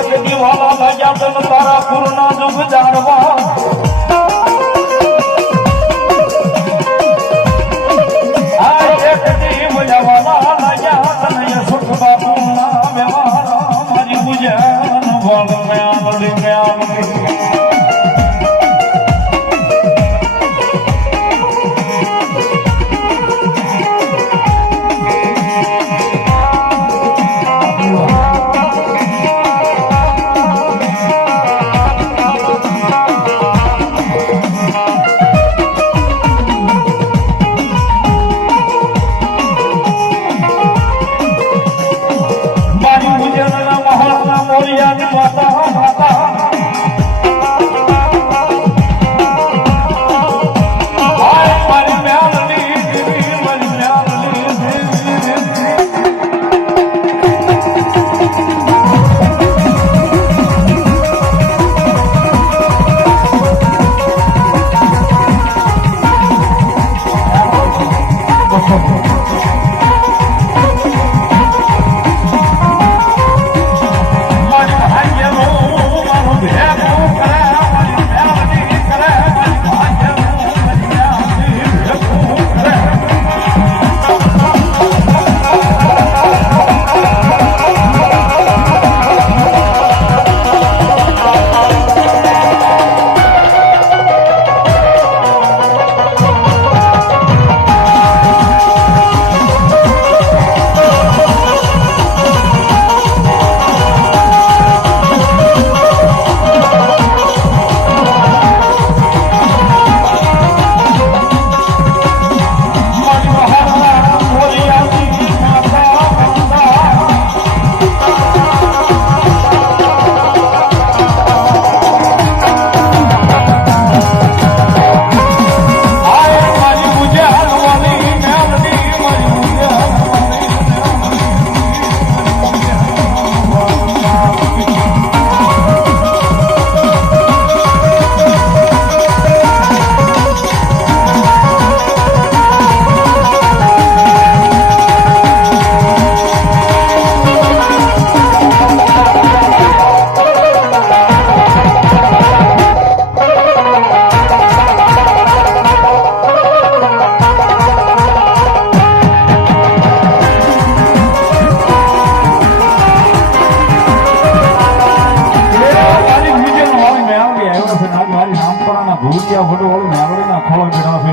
એક દીવાલા લાગ્યા તન તારા પૂર્ણ દુઃખ જાણવા આ એક દી મજાવાલા લાગ્યા તન સુખ બાપુ ના વ્યવહાર મારી પૂજન ભોળ મેલ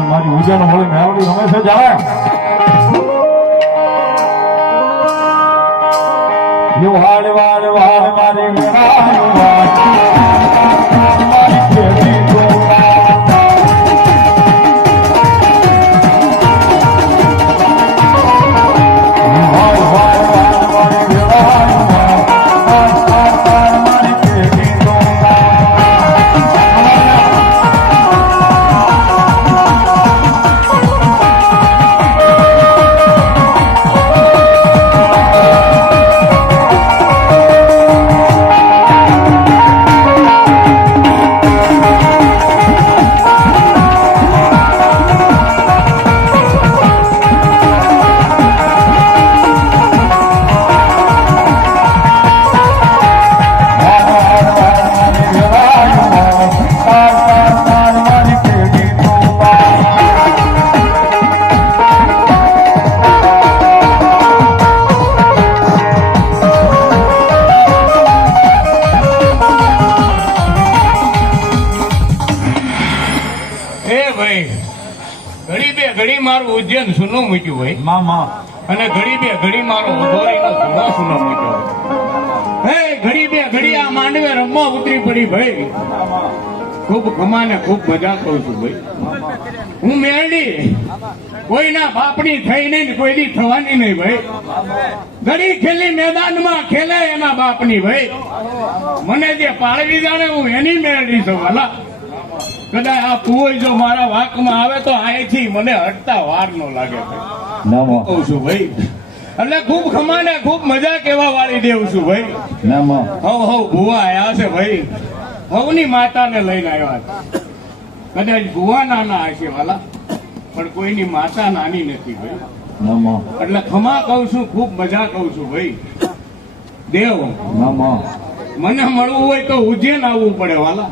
મારી ઉજન હોળી મેળવી હંમેશા જાણે યુહાડ વાડ વાડ મારી મારી ખેતી ઘડી મારું ઉજ્જૈન સુનો મૂક્યું ભાઈ મામા અને ઘડી બે ઘડી મારો અઘોરીનો સુનો સુનો મૂક્યો હે ઘડી બે ઘડી આ માંડવે રમવા ઉતરી પડી ભાઈ ખૂબ કમાને ખૂબ મજા કરું છું ભાઈ હું મેરડી કોઈના બાપની થઈ નહીં કોઈની થવાની નહીં ભાઈ ઘડી ખેલી મેદાનમાં ખેલે એના બાપની ભાઈ મને જે પાળવી જાણે હું એની મેરડી છું વાલા કદાચ આ કુવો જો મારા વાકમાં આવે તો અહીંથી મને હટતા વાર નો લાગે ભાઈ કહું છું ભાઈ એટલે ખૂબ ખમાને ખૂબ મજા કેવા વાળી દેવું છું ભાઈ હવ ભુવા આયા છે ભાઈ હવની માતાને લઈને આવ્યા કદાચ ભુવા નાના હશે વાલા પણ કોઈની માતા નાની નથી ભાઈ એટલે ખમા કહું છું ખૂબ મજા કહું છું ભાઈ દેવ મને મળવું હોય તો ઉજ્જૈન આવવું પડે વાલા,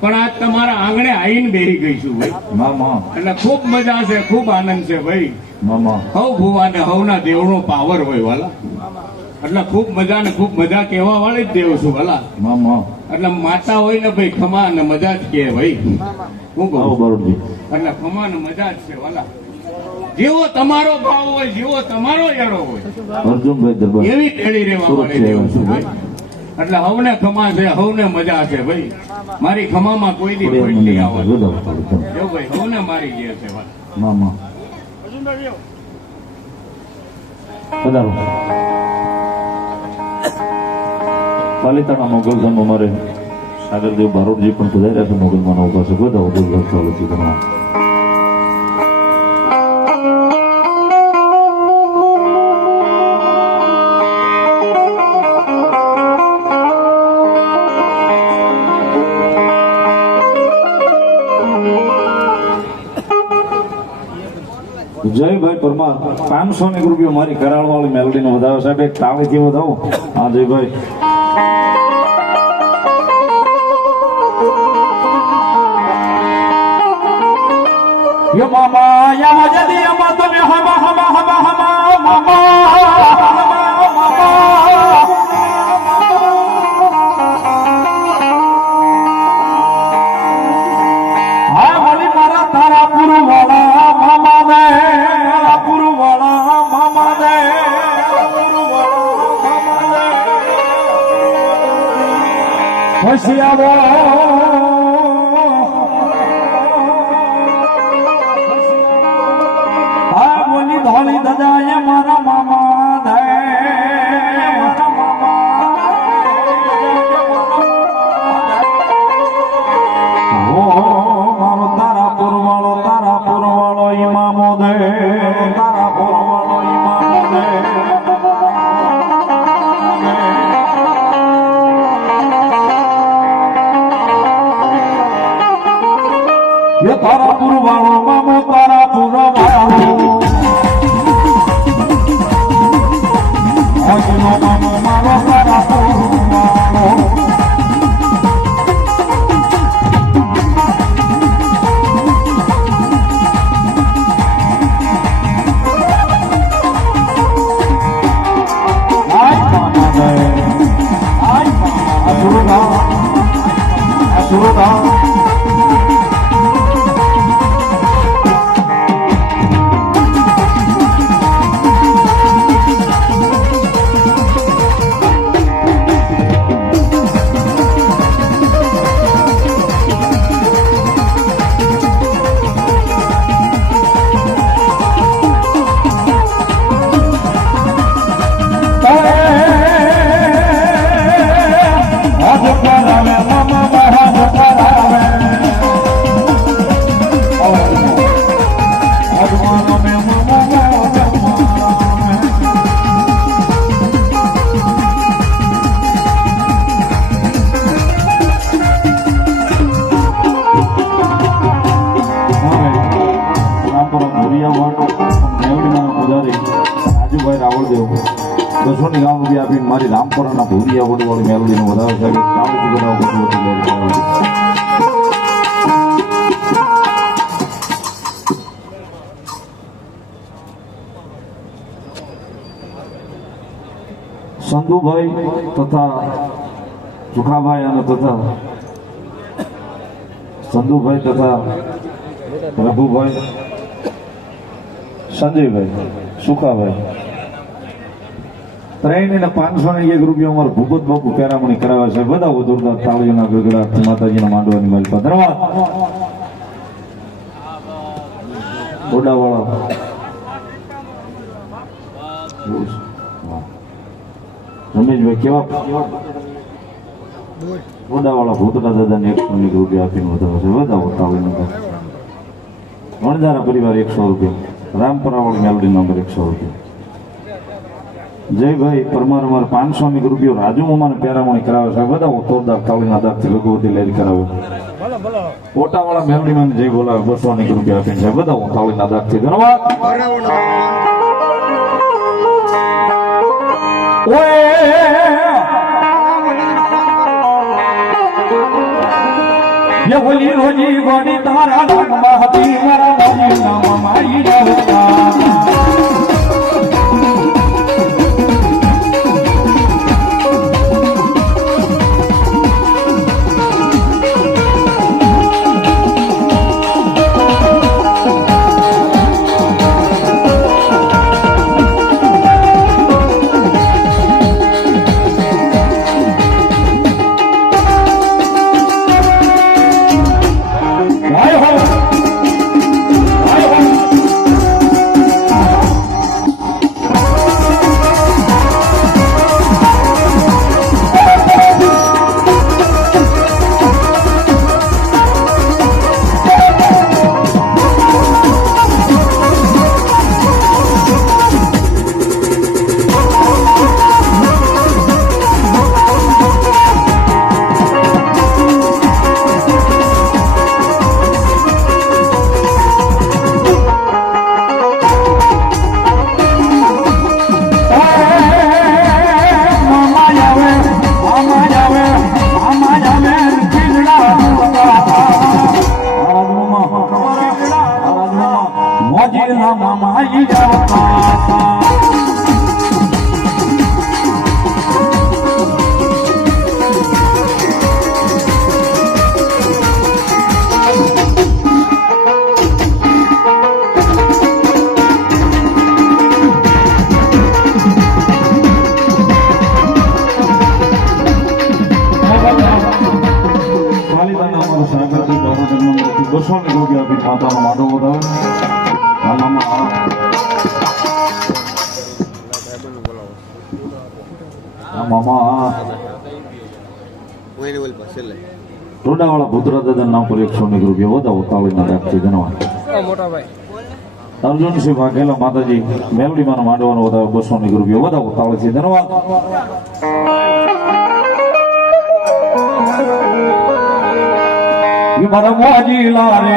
પણ આજ તમારા આંગણે આવીને બેહી ગઈ છું ભાઈ, એટલે ખૂબ મજા છે, ખૂબ આનંદ છે ભાઈ. હવ ભુવા ને હવના દેવનો પાવર હોય વાલા, એટલે ખૂબ મજા ને ખૂબ મજા કહેવા વાળી જ દેવ છું વાલા. એટલે માતા હોય ને ભાઈ ખમા ને મજા જ કે ભાઈ, હું કહું એટલે ખમા ને મજા જ છે વાલા. જેવો તમારો ભાવ હોય, જેવો તમારો યારો હોય, એવી ટેળી રહેવા વાળી દેવ છું ભાઈ. એટલે હવને ખમા છે, હવને મજા છે ભાઈ. મારી ખમામાં કોઈ દી કોઈ નહીં આવે ભાઈ, હવને મારી જે છે વાલા. પાલિતાણા મોગલ ધામ અમારે સાગરદેવ બારોટજી પણ પધાર્યા છે. મોગલમાં ઉભા છે બધા ઉદ્યોગ ચાલુ છે તમારા. જયભાઈ પરમાર 500 રૂપિયા મારી કરાળ વાળી મેલડી નો વધાવો સાહેબ, એક તાળીથી વધાવો. હા જયભાઈ. યો મામા યા જદી અમા તમે હમા હમા હમા હમા મામા હા બોલી મારા તારા પુરવાળા મામા ને, પુરવાળા મામા ને, પુરવાળા મામા ને પછી આવો ધોળી દજાય મારા મામા દે, મારો તારા પુરવાળો ઈમામો દે, તારા પુરવાળો ઈમામો દે. એ તારા પુરવાળો મામો, તારા પુરવાળો મારો તારા પુરવાળો. બસોની ગામ રૂપિયા આપીને મારી રામપુરાના ભૂરિયા વડવાળી મેલડીનો વધારો સાહેબ કામથી બનાવો સંધુભાઈ તથા સુખાભાઈ અને તથા સંધુભાઈ તથા રઘુભાઈ, સંજયભાઈ, સુખાભાઈ ત્રણેયને 501 રૂપિયા અમારે ભૂપત બાપુ પેરામણી કરાવે છે. બધા જોરદાર તાળીઓના ગગડાટ માતાજીના માંડવાની માલિકા. ધન્યવાદ. ઓડાવાળા રમેશભાઈ કેવા ઓડાવાળા ભૂતડા દાદાને 100 રૂપિયા આપીને વધારે છે. વધાવો તાળીના. વણજારા પરિવાર 100 રૂપિયા. રામપરાવાળી મેલડી નંબર 100 રૂપિયા. જયભાઈ પરમાર અમારે 500 રૂપિયા રાજુ મામાને પેરામણી કરાવે છે. બધા તોરદાર તાળીના દાખથી ભગવતી લેરી કરાવે. ઓટાવાળા મેલડીમાં જય બોલાવે 200 રૂપિયા આપીને છે. બધા તાળીના દાખથી. ધન્યવાદ. ઓય એ બોલી રોજી ગોડી તારા નામમાં હતી મારા મોજી નામ મારી જાઉં ટોડાવાળા ભૂતરા દાદા નામ પર 100 રૂપિયા વધાવો તાળીના દાખથી ધન્યવાદ. અર્જુનસિંહ વાઘેલા માતાજી મેલડીમાં માંડવાનો વધાવો 200 રૂપિયા વધાવો તાળીથી ધન્યવાદ. મારા મોજી લારે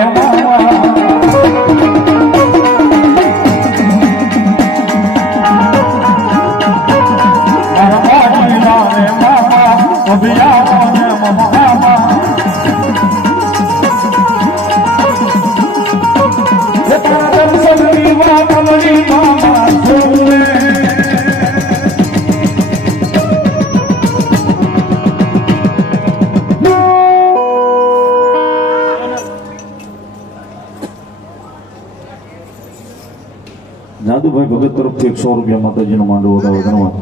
જાદુભાઈ ભગત તરફથી 100 રૂપિયા માતાજીનો માંડવો વધાવો ધન્યવાદ.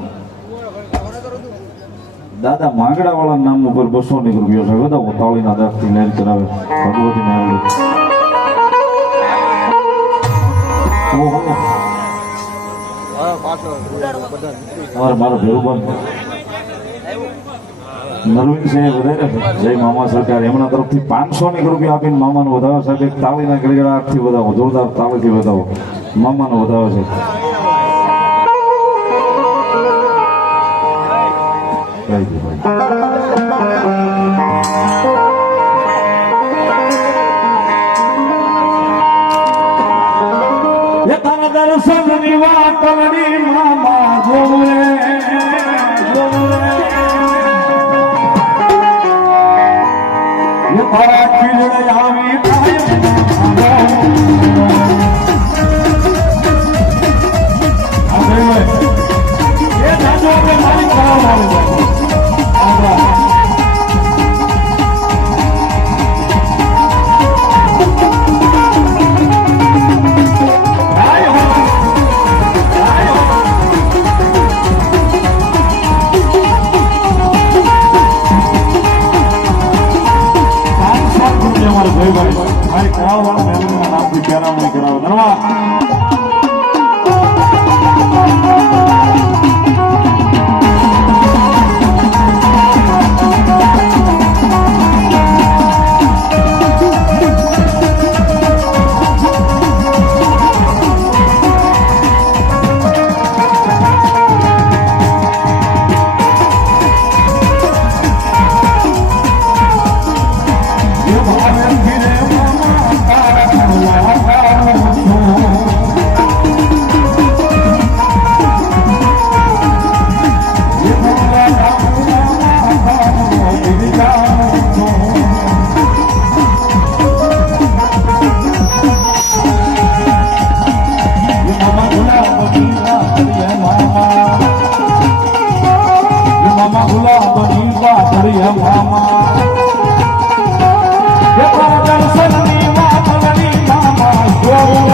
દાદા માંગડા વાળા નામ ઉપર 200 રૂપિયા છે વધાવો તાળીના દાખથી લહેર કરાવે ભગવતી મેળવી. મારો ભેરુભાઈ નરવિન સાહેબ વધારે જય મામા સરકાર એમના તરફથી 500 રૂપિયા આપીને મામાનો વધાવો સાહેબ તાળીના ગળગડાટથી વધાવો જોરદાર તાળીથી વધાવો મામાનો વધાવો છે. તારા દર્શનની વાત કરી મામા જોવે તારા ખીલડે આવી મારી કરાવવાળા મહેમાનના નામથી કરાવણી કરાવો ધન્યવાદ. ફૂલા બની પાથરી મામા એ તારા દર્શનની વાતની મામા જોવે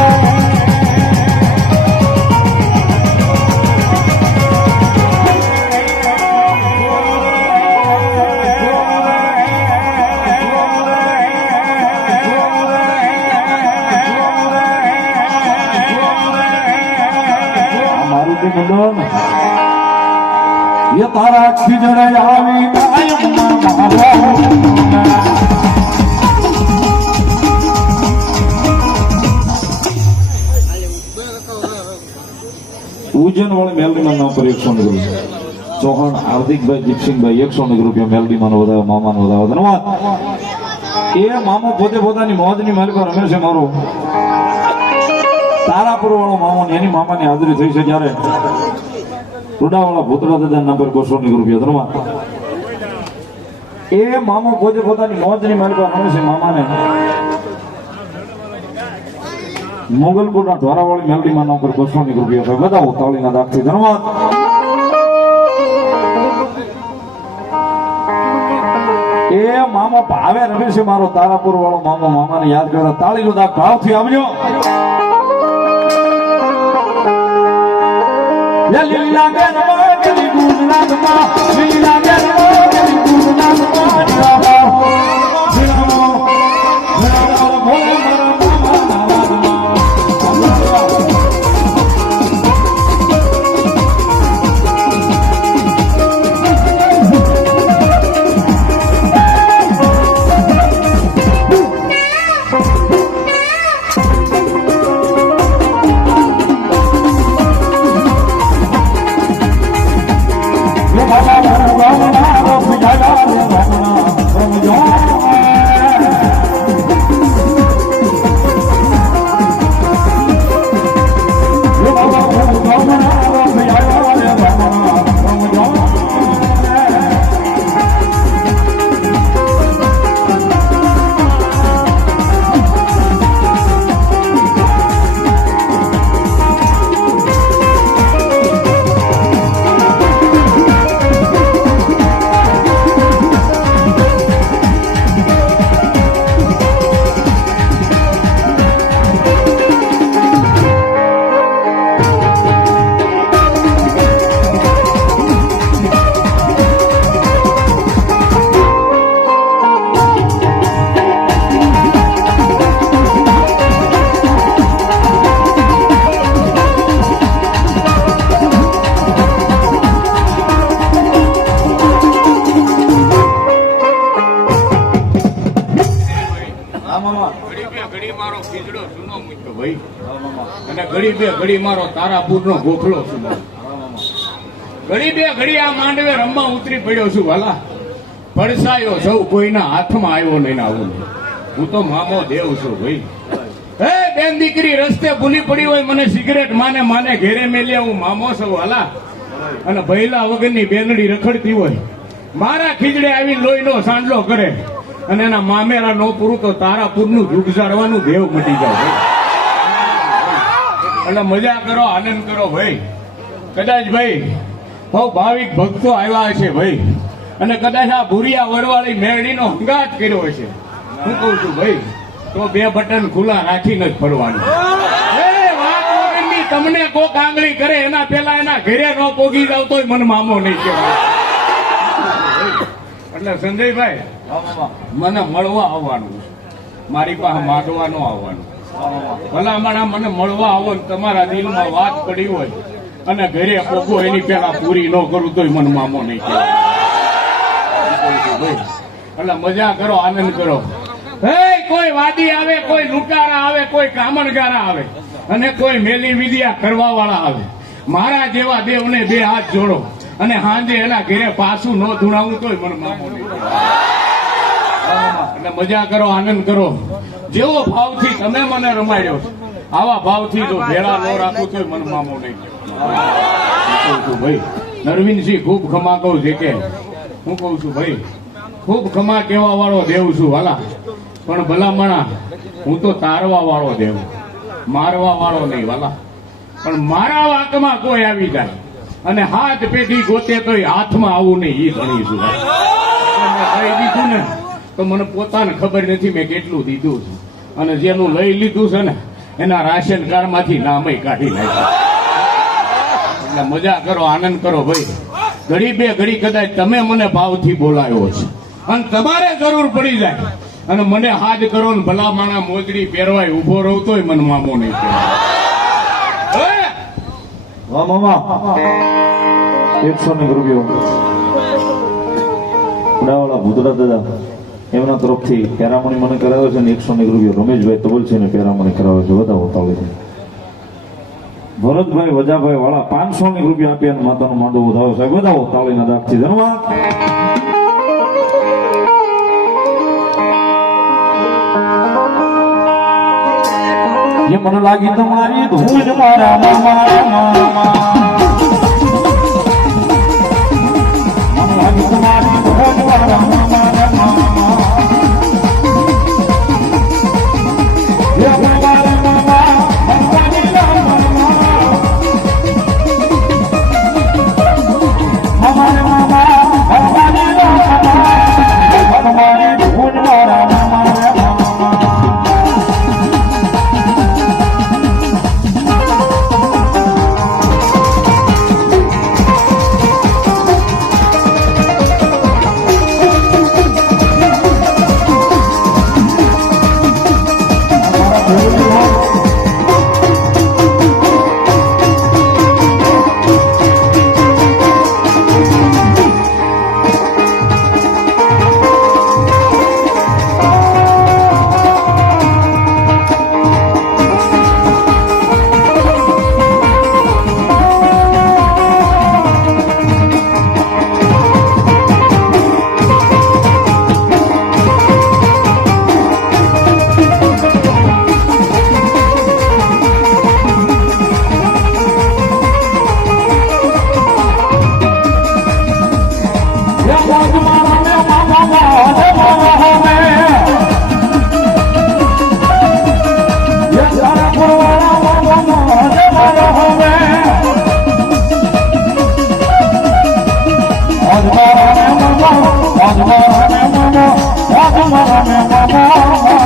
ये तारा खिजड़े आवी कायम ઉજ્જૈન વાળી મેલડીમાં નામ પર 100 રૂપિયા ચૌહાણ હાર્દિકભાઈ દીપસિંહભાઈ 100 રૂપિયા મેલડીમાં વધારે મામાનો વધારે ધન્યવાદ એ મામો પોતે પોતાની મોજની માલિકો રમે છે મારો તારાપુર વાળો મામો ને એની મામાની હાજરી થઈ છે જ્યારે રૂડાવાળા ભૂતરા દાદા નંબર 200 રૂપિયા ધન્યવાદ એ મામો પોતે પોતાની મોજની માલિકો રમે છે મામાને મોગલપુરના ઢોરાવાળી મેલડીમાં નંબર 200 રૂપિયા છે બધા તાળીના દાખથી ધન્યવાદ એ મામો ભાવે રમે છે મારો તારાપુર વાળો મામો મામાને યાદ કરતા તાળીનો દાખ ભાવથી આવજો લીલા ગરમા ગલી ગુજરાતમાં લીલા ગરમા ગલી ગુજરાતમાં ઘડી બે ઘડી મારો તારાપુરનો ગોખલો છું ઘડી બે ઘડી આ માંડવે રમવા ઉતરી પડ્યો છું વાલા પડસાયો સૌ કોઈના હાથમાં આવ્યો નહીં આવું હું તો મામો દેવ છું ભાઈ હે બેન દીકરી રસ્તે ભૂલી પડી હોય મને સિગરેટ માને માને ઘેરે મેલ્યા હું મામો છું વાલા અને ભૈલા વગરની બેનડી રખડતી હોય મારા ખીજડે આવી લોહીનો સાંડલો કરે અને એના મામેરા નો પૂરું તો તારાપુરનું દુઃખ જાળવાનું દેવ મટી જાય એટલે મજા કરો આનંદ કરો ભાઈ કદાચ ભાઈ બહુ ભાવિક ભક્તો આવ્યા છે ભાઈ અને કદાચ આ ભૂરિયા વરવાળી મેરડીનો હંગાત કર્યો છે હું કઉ છું ભાઈ તો 2 બટન ખુલ્લા રાખીને જ ફરવાનું તમને કોક આંગળી કરે એના પેલા એના ઘરે ન પોગી જાવ તોય મન મામો નહીં કહેવાય એટલે સંજયભાઈ મને મળવા આવવાનું મારી પાસે માગવા ન આવવાનું ભલામણા મને મળવા આવો ને તમારા દિલમાં વાત પડી હોય અને ઘરે પોગો એની પેલા પૂરી ન કરું તોય મન મામો નહીં કહેવાય એટલે મજા કરો આનંદ કરો હે કોઈ વાદી આવે કોઈ લુટારા આવે કોઈ કામણગારા આવે અને કોઈ મેલી વિદ્યા કરવા વાળા આવે મારા જેવા દેવને 2 હાથ જોડો અને હાંજે એના ઘરે પાછું ન ધૂણાવું તોય મને મામો નહીં એટલે મજા કરો આનંદ કરો જેવો ભાવથી તમે મને રમાડ્યો આવા ભાવથી જો ભેળા ન રાખું તોય મને મામો નહીં ભાઈ નરવિનસિંહ ખૂબ ખમા કહું છે કે હું કઉ છું ભાઈ ખૂબ ખમા કેવા વાળો દેવ છું વાલા પણ ભલામણા હું તો તારવા વાળો દેવ મારવા વાળો નહીં વાલા પણ મારા વાકમાં કોઈ આવી જાય અને હાથ પેઢી ગોતે તો હાથમાં આવું નહીં ઈ ગણીશું મેં કહી દીધું ને તો મને પોતાને ખબર નથી મેં કેટલું દીધું છે અને જેનું લઈ લીધું છે ને એના રાશન કાર્ડ માંથી નામે કાઢી નાખ્યું એટલે મજા કરો આનંદ કરો ભાઈ ઘડી બે ઘડી કદાચ તમે મને ભાવથી બોલાયો છે અને તમારે જરૂર પડી જાય અને મને હાથ કરો ને ભલા માણા મોજડી પહેરવાય ઉભો રહું તોય મને મામો નહીં કહેવાય. વાહ મામા 100 રૂપિયા ઉડાવાળા ભૂતરા દાદા એમના તરફથી પેરામણી મને કરાવે છે ને 100 રૂપિયા રમેશભાઈ તોલ છે ને પેરામણી કરાવે છે બધા હોતાવે છે. ભરતભાઈ વજાભાઈ વાળા 500 રૂપિયા આપી અને માતાનો માંડો વધાવો સાહેબ બધા તાળીના દાખથી ધન્યવાદ. જે મને લાગી તમારી ધૂળ મારા મામા મને લાગી તમારી ધૂળ મારા મામા Mama,